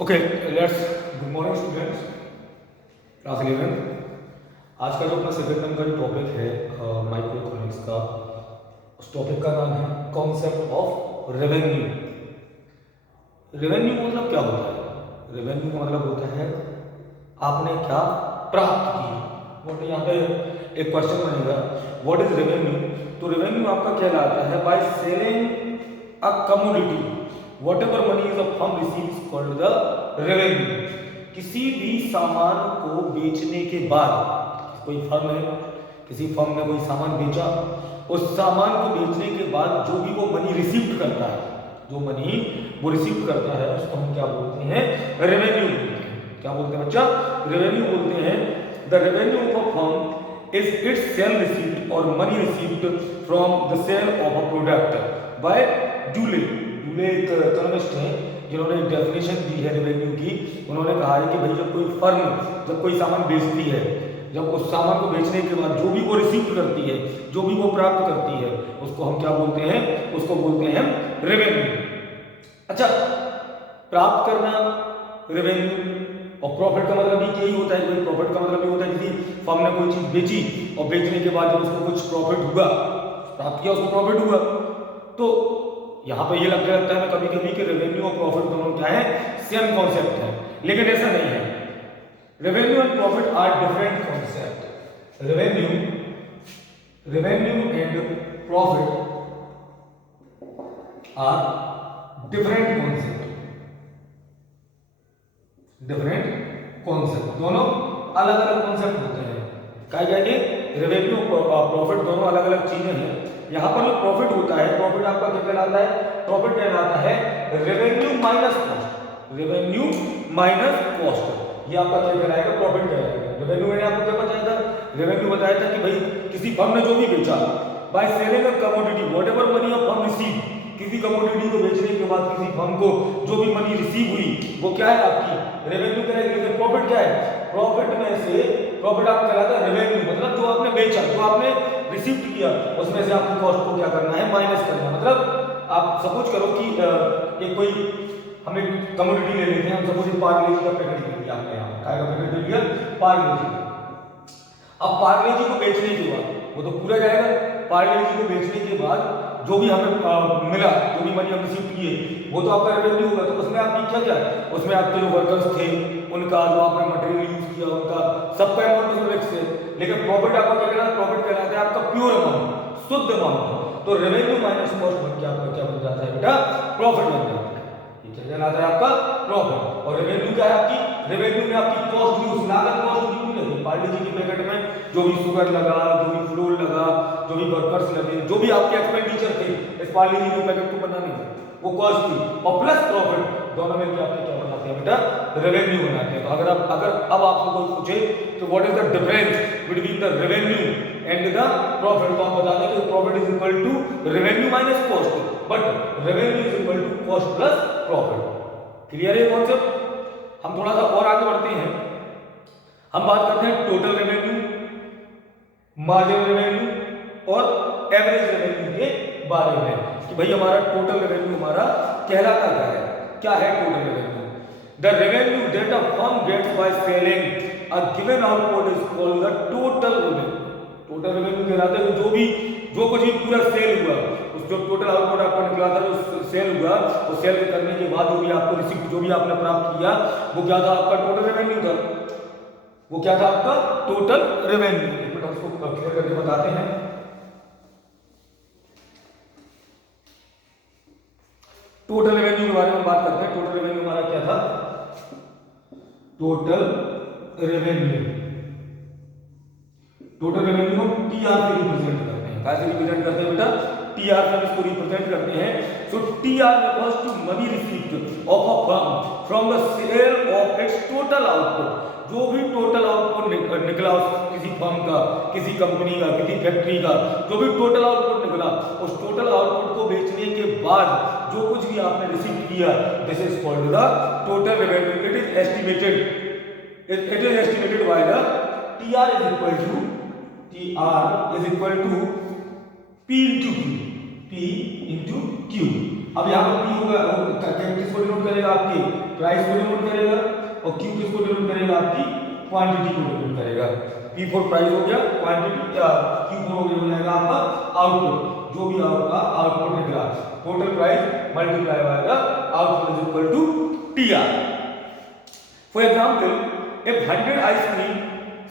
Okay let's good morning students class 11। आज का जो अपना सेकंड नंबर का जो टॉपिक है माइक्रो इकोनॉमिक्स का, उस टॉपिक का नाम है कॉन्सेप्ट ऑफ रेवेन्यू। रेवेन्यू मतलब क्या होता है? रेवेन्यू का मतलब होता है आपने क्या प्राप्त किया। वोट यहाँ पे एक क्वेश्चन बनेगा, व्हाट इज रेवेन्यू? तो रेवेन्यू आपका कहलाता है bye selling a commodity whatever money is a firm receives called the revenue। किसी भी सामान को बेचने के बाद, कोई फर्म है, किसी फर्म ने कोई सामान बेचा, उस सामान को बेचने के बाद जो भी वो मनी रिसीव करता है, जो मनी वो रिसीव करता है उसको हम क्या बोलते हैं? रेवेन्यू बोलते हैं। क्या बोलते हैं बच्चा? रेवेन्यू बोलते हैं। The revenue of a firm is its sale received और money received from the sale of a product by Dooley. एक इकोनॉमिस्ट हैं जिन्होंने एक डेफिनेशन दी है रेवेन्यू की। उन्होंने कहा है कि भाई जब कोई फर्म जब कोई सामान बेचती है, जब उस सामान को बेचने के बाद जो भी वो रिसीव करती है, जो भी वो प्राप्त करती है, उसको हम क्या बोलते हैं? उसको बोलते हैं रेवेन्यू। अच्छा, प्राप्त करना रेवेन्यू, और प्रॉफिट का मतलब भी यही होता है। प्रॉफिट का मतलब ये होता है किसी फर्म ने कोई चीज बेची और बेचने के बाद जब उसको कुछ प्रॉफिट हुआ, प्राप्त किया, उसको प्रॉफिट हुआ, तो यहाँ पे ये लगता है मैं कभी कभी कि रेवेन्यू और प्रॉफिट दोनों क्या है? सेम कॉन्सेप्ट है, लेकिन ऐसा नहीं है। Revenue and profit are different concept. Revenue and profit are different concept. दोनों अलग अलग कॉन्सेप्ट होते हैं। क्या ये रेवेन्यू प्रॉफिट दोनों अलग अलग चीजें हैं। यहाँ पर जो प्रॉफिट होता है, प्रॉफिट आपका क्या कहलाता है? प्रॉफिट कहलाता है revenue minus cost. Revenue minus cost, ये आपका क्या कहलाएगा? प्रॉफिट कहलाएगा। रेवेन्यू मैंने आपको क्या बताया था? रेवेन्यू बताया था कि भाई किसी फर्म ने जो भी बेचा, bye selling a commodity whatever money a firm receive, किसी कमोडिटी को बेचने के बाद किसी फर्म को जो भी मनी रिसीव हुई वो क्या है? आपकी रेवेन्यू कहलाएगी। प्रॉफिट क्या है? प्रॉफिट में से प्रॉफिट आपका कहलाता है रेवेन्यू, मतलब जो आपने बेचा, जो आपने रिसीव किया, उसमें से आपकी कॉस्ट को क्या करना है? माइनस करना। मतलब आप सपोज करो कि कोई हम एक कमोडिटी ले लेते हैं, हम सपोज पार्ले जी का पैकेट ले लिया आपने, यहाँ काय का पैकेट ले लिया? पार्ले जी। अब पार्ले जी को बेचने के बाद वो तो पूरा जाएगा। पार्ले जी को बेचने के बाद जो भी हमें मिला, जो भी मनी हम रिसीव किए, वो तो आपका रेवेन्यू होगा। तो उसमें आपकी क्या क्या? उसमें आपके जो वर्कर्स थे उनका, जो आपने मटेरियल यूज किया उनका, सबका अमाउंट उसमें फिक्स है। लेकिन प्रॉफिट आपका क्या कहलाता है? प्रॉफिट कहलाता है आपका प्योर अमाउंट, शुद्ध अमाउंट। तो रेवेन्यू माइनस कॉस्ट बन के आपका क्या बन जाता है बेटा? प्रॉफिट बन जाता है। ये क्या कहलाता है? आपका प्रॉफिट। और रेवेन्यू क्या है आपकी? रेवेन्यू में आपकी कॉस्ट यूज, लागत कॉस्ट यूज नहीं। पार्ले जी के पैकेट में जो भी शुगर लगा, जो भी फ्लोर लगा, जो भी वर्कर्स लगे, जो भी आपके एक्सपेंडिचर थे इस पार्ले जी के पैकेट को बनाने में, वो कॉस्ट थी, और प्लस प्रॉफिट, दोनों मिलकर आपके क्या बनाते हैं बेटा? रेवेन्यू बनाते हैं। तो अगर अब आपसे कोई पूछे तो what is the difference between the revenue and the profit, तो आप बता दें कि profit is equal to revenue minus cost, but revenue is equal to cost plus profit. Clear है कॉन्सेप्ट? हम थोड़ा सा और आगे बढ़ते हैं। हम बात करते हैं टोटल रेवेन्यू, मार्जिन रेवेन्यू और एवरेज रेवेन्यू के बारे में, कि भाई हमारा टोटल रेवेन्यू हमारा कहलाता क्या है? क्या है total revenue? The revenue that a firm gets by selling a given output is called the total revenue. Total revenue कहलाता है जो कुछ भी पूरा सेल हुआ, उस जो टोटल आउटपुट आपका निकला था, जो सेल हुआ, वो सेल करने के बाद जो भी आपको रिसीव, जो भी आपने प्राप्त किया, वो क्या था? आपका टोटल रेवेन्यू था। वो क्या था? आपका टोटल रेवेन्यू। एक मिनट उसको क्लियर करके बताते हैं। टोटल रेवेन्यू के बारे में बात करते हैं। टोटल रेवेन्यू हमारा क्या था? टोटल रेवेन्यू को टीआर से रिप्रेजेंट करते हैं। कैसे रिप्रेजेंट करते हैं बेटा? टीआर से इसको रिप्रेजेंट करते हैं। सो TR refers to money received of a firm from the sale of its total output। जो भी टोटल आउटपुट निकला किसी फर्म का, किसी कंपनी का, किसी फैक्ट्री का, जो भी टोटल आउटपुट निकला, उस टोटल आउटपुट को बेचने के बाद जो कुछ भी आपने रिसीव किया, this is called the total revenue. It is estimated by the TR is equal to P into Q। अब यहाँ पर P होगा, किसको डिनोट करेगा? आपकी प्राइस को डिनोट करेगा, और Q किसको डिनोट करेगा? आपकी क्वांटिटी को डिनोट करेगा। P फॉर प्राइस हो गया, क्वांटिटी Q फॉर हो जाएगा आपका आउटपुट, जो भी आपका आउटपुट निकला, total price multiply by the output is equal to TR। For example, if 100 ice cream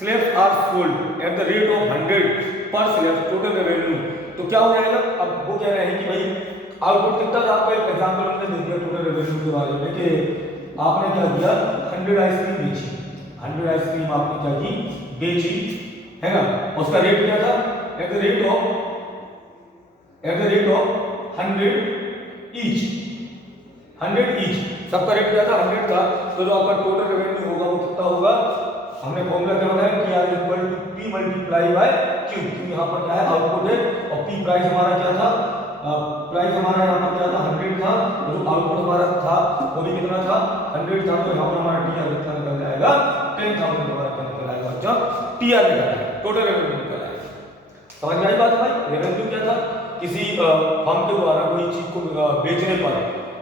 slabs are sold at the rate of 100 per slab, total revenue, तो क्या हो जाएगा? अब वो कह रहे हैं कि भाई आउटपुट कितना था आपका? एक एग्जांपल हमने दे दिया टोटल रेवेन्यू के बारे में कि आपने क्या किया, 100 आइसक्रीम बेची, 100 आइसक्रीम आपने क्या की? बेची, है ना? उसका रेट क्या था? At the rate of 100 each, 100 each, सबका रेट क्या था? 100 था। तो जो आपका टोटल रेवेन्यू होगा वो कितना होगा? हमने फॉर्मूला क्या बताया? कि R equal to P multiply by Q। क्योंकि यहाँ पर क्या है? आउटपुट है, और P प्राइस हमारा क्या था? प्राइस हमारा यहाँ पर क्या था? 100 था, और जो आउटपुट हमारा था वो भी कितना था? 100 था। तो यहाँ पर हमारा TR कितना निकल जाएगा? 10,000 हमारा क्या निकल आएगा? जब TR निकल आएगा, टोटल रेवेन्यू निकल आएगा। समझ में आई बात भाई? रेवेन्यू क्या था? किसी फर्म के द्वारा कोई चीज को बेचने पर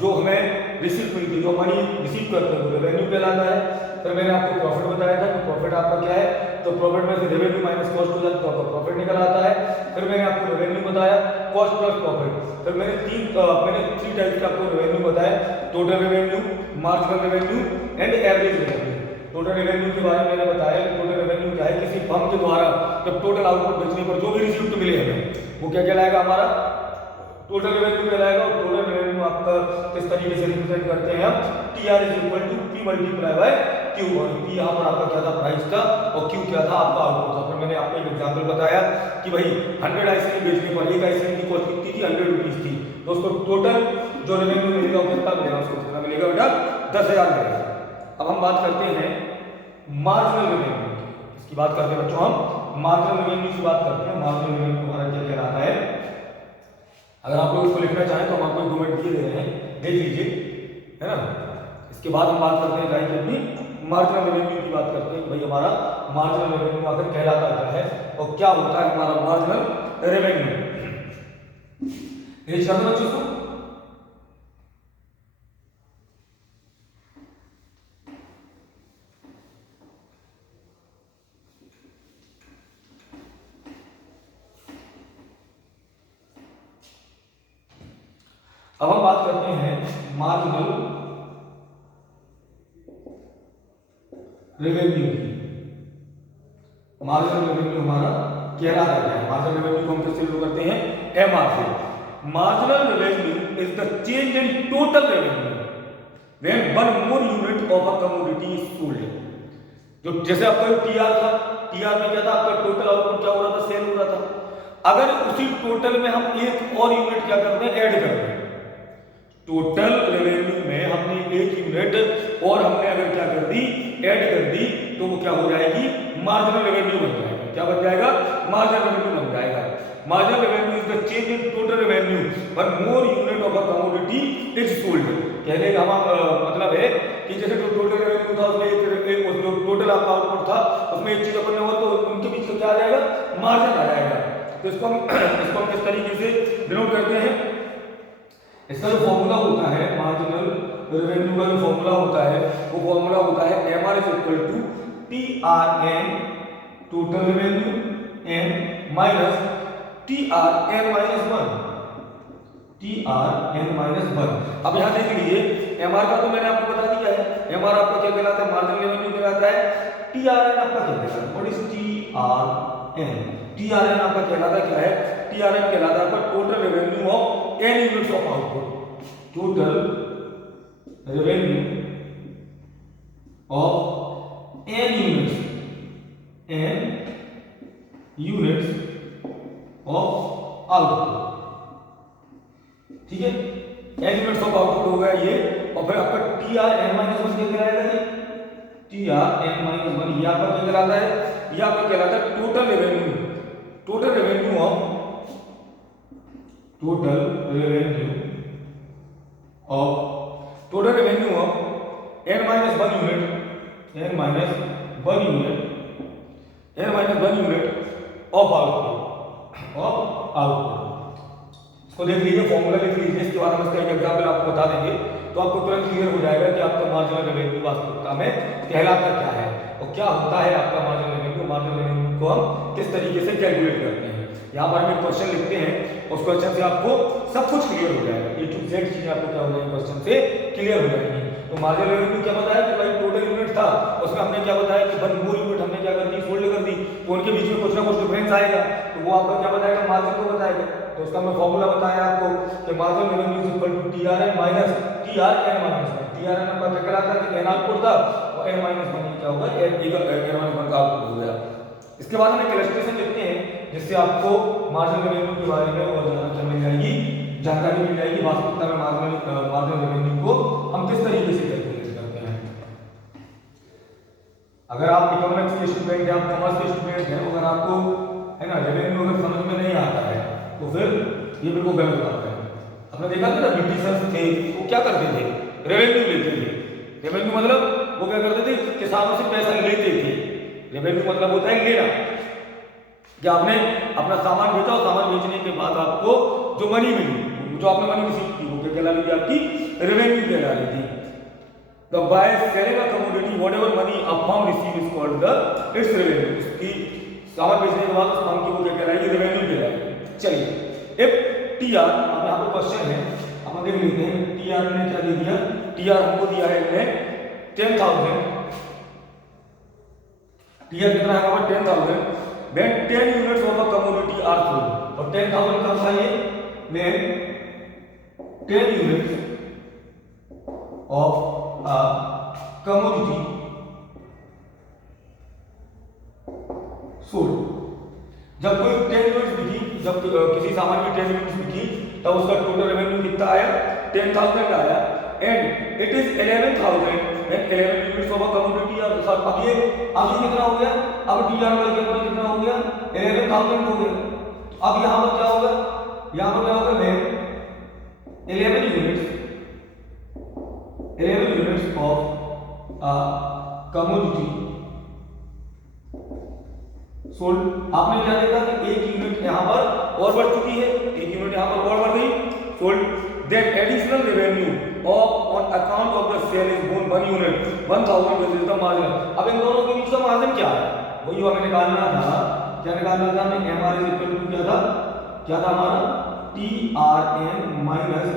जो हमें रिसीव मिलती है, जो मनी रिसीव करते हैं, वो रेवेन्यू कहलाता है। फिर मैंने आपको प्रॉफिट बताया था कि प्रॉफिट आपका क्या है? तो प्रॉफिट में से रेवेन्यू माइनस कॉस्ट हो जाता है तो आपका प्रॉफिट निकल आता है। फिर मैंने आपको रेवेन्यू बताया, कॉस्ट प्लस प्रॉफिट। फिर मैंने थ्री टाइप के आपको रेवेन्यू बताया, total revenue, marginal revenue and average revenue. Total revenue के बारे में मैंने बताया कि टोटल रेवेन्यू क्या है? किसी फर्म के द्वारा जब टोटल आउटपुट बेचने पर जो भी रिसीव्ड मिले हमें, वो क्या कहलाएगा? हमारा टोटल रेवेन्यू कहलाएगा। और टोटल रेवेन्यू आपका किस तरीके से रिप्रेजेंट करते हैं हम? TR is equal to P multiply by Q। और P यहाँ पर आपका क्या था? प्राइस था, और Q क्या था? आपका आउटपुट था। फिर मैंने आपको एक एग्जांपल बताया कि भाई 100 आइसक्रीम बेचने पर एक आइसक्रीम की कॉस्ट कितनी थी? 100 रुपीज थी। तो उसको टोटल जो रेवेन्यू मिलेगा वो कितना मिलेगा? उसको कितना मिलेगा बेटा? 10,000 मिलेगा। अब हम बात करते हैं मार्जिनल रेवेन्यू, इसकी बात करते हैं बच्चों। हम मार्जिनल रेवेन्यू की बात करते हैं। मार्जिनल रेवेन्यू हमारा क्या कहलाता है? अगर आप लोग इसको लिखना चाहें तो हम आपको 2 मिनट दिए दे रहे हैं, देख लीजिए, है ना? इसके बाद हम बात करते हैं गाइस अपनी मार्जिनल रेवेन्यू की बात करते हैं कि भाई हमारा मार्जिनल रेवेन्यू आखिर कहलाता क्या है और क्या होता है हमारा मार्जिनल रेवेन्यू। ये शब्द बच्चों को अब हम बात करते हैं मार्जिनल रेवेन्यू की। मार्जिनल रेवेन्यू हमारा कहलाता है। मार्जिनल रेवेन्यू को हम किससे शुरू करते हैं? MR से। Marginal revenue is the change in total revenue when one more unit of a commodity is sold. जो जैसे आपका TR था, TR में क्या था? आपका टोटल आउटपुट क्या हो रहा था? सेल हो रहा था। अगर उसी टोटल में हम एक और यूनिट क्या करते हैं? ऐड करते हैं। टोटल रेवेन्यू में हमने एक यूनिट और हमने अगर क्या कर दी? ऐड कर दी, तो वो क्या हो जाएगी? मार्जिनल रेवेन्यू बन जाएगा। क्या बन जाएगा? मार्जिनल रेवेन्यू बन जाएगा। Marginal revenue is the change in total revenue one more unit of a commodity is sold. कहने का मतलब है कि जैसे जो टोटल रेवेन्यू था उसमें जो टोटल आपका आउटपुट था उसमें एक चीज अपन ने हो तो उनके बीच में क्या आ जाएगा? मार्जिन आ जाएगा। तो इसको हम किस तरीके से डिनोट करते हैं? इसका जो फॉर्मूला होता है मार्जिनल रेवेन्यू का, जो फॉर्मूला होता है वो फॉर्मूला होता है MR is equal to TRN total revenue N minus TRN minus 1, TRN minus 1। अब यहां देख लीजिए, MR का तो मैंने आपको बता दिया है। MR आपका क्या कहलाता है? मार्जिनल रेवेन्यू कहलाता है। TRN आपका क्या कहलाता है? What is TRN? TRN आपका कहलाता क्या है? TRN कहलाता है आपका total revenue of N units of output. Total revenue of N units, N units of output. ठीक है, N यूनिट्स ऑफ आउटपुट हो गया ये। और फिर आपका TRN माइनस 1 क्या कहलाएगा? ये TRN माइनस 1 ये आपका क्या कहलाता है? ये आपका कहलाता है total revenue. Total revenue of total revenue of N minus 1 unit, N minus 1 unit of output, इसको उसको देख लीजिए, फॉर्मूला लिख लीजिए, इसके बाद हम इसका एक एग्जाम्पल आपको बता देंगे तो आपको तुरंत क्लियर हो जाएगा कि आपका मार्जिनल रेवेन्यू वास्तविकता में कहलाता क्या है और क्या होता है आपका मार्जिनल रेवेन्यू। मार्जिनल रेवेन्यू को हम किस तरीके से कैलकुलेट करते हैं, यहाँ पर हम एक क्वेश्चन लिखते हैं, उस क्वेश्चन से आपको सब कुछ क्लियर हो जाएगा, ये टू जेड चीजें आपको क्या हो जाएगी क्वेश्चन से क्लियर हो जाएंगी। तो मार्जिनल रेवेन्यू क्या बताया कि भाई टोटल यूनिट था, उसमें हमने क्या बताया कि वन मोर यूनिट हमने क्या कर दी, फोल्ड कर दी, तो उनके बीच में कुछ ना कुछ डिफरेंस आएगा, तो वो आपका क्या बताएगा, मार्जिन को बताएगा। तो उसका मैं फॉर्मूला बताया आपको कि marginal revenue is equal to TRN minus TRN minus one. TRN आपका क्या कहलाता है, एन आउटपुट था और एन माइनस वन क्या होगा, एन माइनस वन का आउटपुट हो गया। इसके बाद हम एक इलस्ट्रेशन लिखते हैं जिससे आपको मार्जिनल रेवेन्यू के बारे में और ज्यादा मिल जाएगी, जानकारी मिल जाएगी, वास्तविकता में मार्जिनल रेवेन्यू को हम किस तरीके से कैलकुलेट करते हैं। अगर आप इकोनॉमिक्स के स्टूडेंट हैं, आप कॉमर्स के स्टूडेंट हैं, अगर आपको है ना रेवेन्यू अगर समझ में नहीं आता है तो फिर ये बिल्कुल गलत बात है। आपने देखा था ना ब्रिटिशर्स थे वो क्या करते थे, रेवेन्यू लेते थे। रेवेन्यू मतलब वो क्या करते थे, किसानों से पैसा लेते थे। रेवेन्यू मतलब होता है लेना, कि आपने अपना सामान बेचा और सामान बेचने के बाद आपको जो मनी मिली, जो आपने मनी रिसीव की, वो क्या कहला रही थी, आपकी रेवेन्यू कहला रही थी। The by selling a commodity, whatever money a firm receives is called the its revenue. उसकी सामान बेचने के बाद उस फर्म की वो क्या कहलाएगी, रेवेन्यू कहलाएगी। चलिए if TR, अब यहाँ पे क्वेश्चन है, हम देख लेते हैं TR ने क्या दे दिया। TR हमको दिया है इसने 10,000, TR कितना है हमारा 10,000, when 10 units of a commodity are sold, और 10,000 कब था ये, when 10 units of a commodity sold, जब कोई 10 यूनिट्स बिकी, जब किसी सामान की 10 यूनिट्स बिकी तब उसका टोटल रेवेन्यू कितना आया, 10,000 आया। And it is 11,000 when 11 units of a commodity. अब ये कितना हो गया, अब टीआर वाई के ऊपर कितना हो गया, 11,000 हो गया। अब यहां पर क्या होगा, यहां पर क्या होगा, मैं 11 units of a commodity sold. आपने क्या देखा कि एक यूनिट यहां पर और बढ़ चुकी है, एक यूनिट यहां पर और बढ़ गई, sold. That additional revenue of on account of the sale is borne 1 unit 1000 which is the margin. अब इन दोनों के बीच का मार्जिन क्या है, वही हमें निकालना था। क्या निकालना था हमें, M R is equal to क्या था हमारा, T R N minus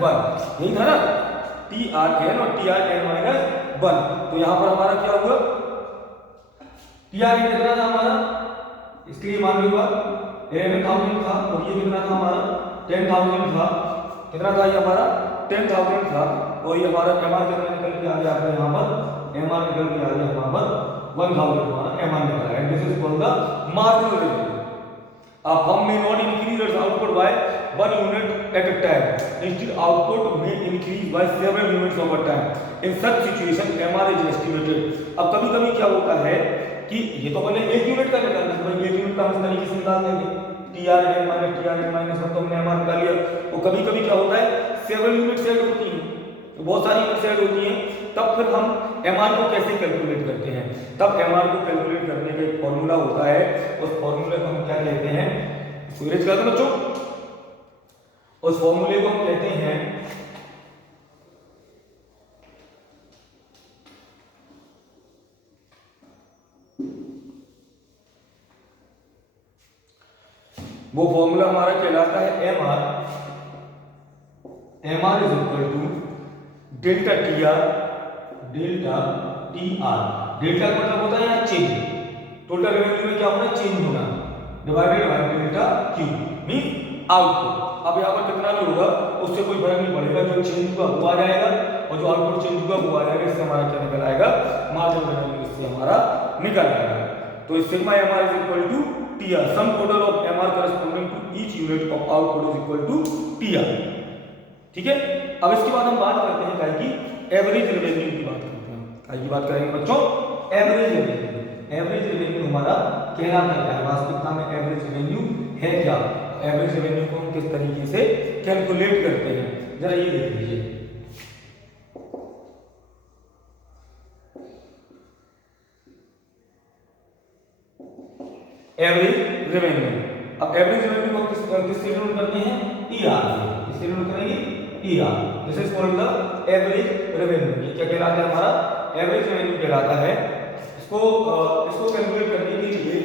one, यही था ना, टी आर एन और T R N minus one. तो यहां पर हमारा क्या हुआ, टी आर एन कितना था हमारा, इसके लिए मान लो 11,000 था और ये कितना था हमारा 10,000 था। कितना था ये हमारा 10,000 था और ये हमारा एम आर कितना निकल के आ गया आपका, यहाँ पर एम आर निकल के आ गया यहाँ पर 1,000 हमारा एम आर निकला है। This is called the marginal revenue. A firm may not increase its output by 1 unit at a time. Instead, output may increase by several units over time. In such situation, MR is estimated. अब कभी-कभी क्या होता है कि ये तो मैंने एक यूनिट का निकालना है, भाई एक यूनिट का हम इस तरीके से निकाल देंगे, TRN minus TRN minus one, तो हमने MR निकाल लिया। वो कभी-कभी क्या होता है, सेवरल यूनिट्स ऐड होती हैं, तो बहुत सारी यूनिट्स ऐड होती हैं, तब फिर हम MR को कैसे कैलकुलेट करते हैं। तब MR को कैलकुलेट करने का एक फॉर्मूला होता है, उस फॉर्मूले को हम क्या कहते हैं, सूरज का बच्चों, उस फॉर्मूले को हम कहते हैं वो फॉर्मूला हमारा कहलाता है MR। MR is equal to delta TR, delta TR। Delta का मतलब होता है यहाँ चेंज, टोटल रेवेन्यू में क्या होना है, चेंज होना, divided by delta Q mean output. अब यहाँ पर कितना भी होगा उससे कोई फर्क नहीं पड़ेगा, जो चेंज हुआ वो आ जाएगा और जो आउटपुट चेंज हुआ वो आ जाएगा। इससे हमारा क्या निकल आएगा, मार्जिनल रेवेन्यू इससे हमारा निकल आएगा। तो sigma MR is equal to TR, sum total of MR corresponding to each unit of output is equal to TR। ठीक है, अब इसके बाद हम बात करते हैं काय की एवरेज रेवेन्यू की बात करते हैं। काय की बात करेंगे बच्चों, एवरेज रेवेन्यू। एवरेज रेवेन्यू हमारा कहलाता है, वास्तविकता में एवरेज रेवेन्यू है क्या, एवरेज रेवेन्यू को हम किस तरीके से कैलकुलेट करते हैं, जरा ये देख लीजिए। एवरेज रेवेन्यू, अब एवरेज रेवेन्यू को किस किससे डिनोट करते हैं? ER से। किससे डिनोट करेंगे? ER। This is called the average revenue. ये क्या कहलाता है? हमारा एवरेज रेवेन्यू कहलाता है। इसको कैलकुलेट करने के लिए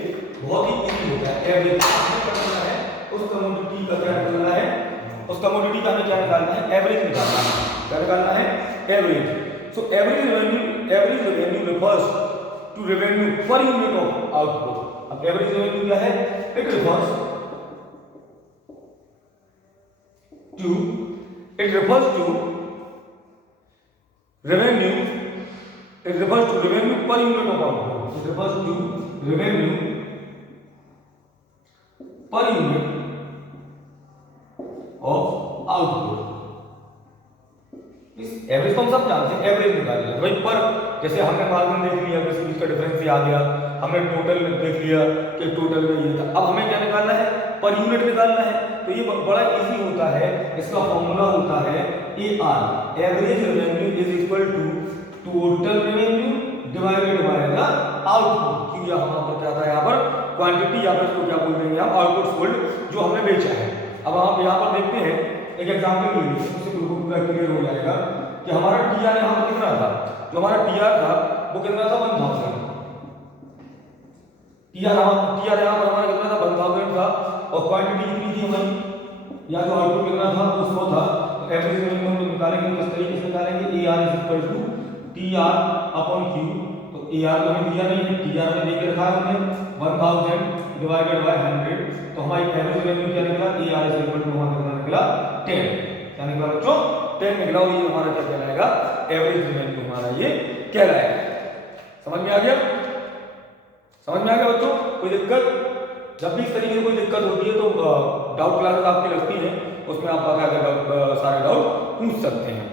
बहुत ही इजी होता है। एवरेज करना है, उस कमोडिटी का क्या निकालना है? उस कमोडिटी का हमें क्या निकालना है? एवरेज निकालना है। क्या निकालना है? Average. So average revenue refers to revenue per unit of output. अब एवरेज रेवेन्यू क्या है? It refers to revenue it refers to revenue per unit of output. It refers to revenue per unit of output. इस average को हम सब जानते हैं, average निकालना है भाई। पर जैसे हमने मार्जिन देख लिया, किस बीच का डिफरेंस आ गया, हमने टोटल देख लिया कि टोटल में ये था। अब हमें क्या निकालना है? पर यूनिट निकालना है। तो ये बड़ा इजी होता है। इसका फॉर्मूला होता है AR, average revenue is equal to total revenue divided by the output. क्यों यहाँ पर क्या था? यहाँ पर क्वांटिटी, या फिर इसको क्या बोल देंगे हम? आउटपुट सोल्ड, जो हमने बेचा है। अब आप यहाँ पर देखते हैं एक एग्जांपल ले लीजिए, उससे बिल्कुल पूरा क्लियर हो जाएगा कि हमारा TR यहाँ पर कितना था। जो हमारा TR था वो कितना था? 1000। TR यहाँ पर हमारा कितना था? 1000 था। और क्वांटिटी कितनी थी हमारी, या जो आउटपुट कितना था? वो 100 था। तो एवरेज रेवेन्यू हम निकालेंगे किस तरीके से निकालेंगे? AR is equal to TR upon Q। तो AR तो हमें दिया नहीं है, TR में देके रखा है हमने 1000 डिवाइडेड बाय 100। तो हमारी एवरेज रेवेन्यू क्या निकला? AR इज इक्वल टू हमारा कितना निकला? 10। क्या निकला बच्चों? 10 निकला। और ये हमारा क्या कहलाएगा? एवरेज रेवेन्यू हमारा ये कहलाएगा। समझ में आ गया? समझ में आ गया बच्चों? कोई दिक्कत? जब भी इस तरीके की कोई दिक्कत होती है तो डाउट क्लासेस आपकी लगती हैं, उसमें आप सारे डाउट पूछ सकते हैं।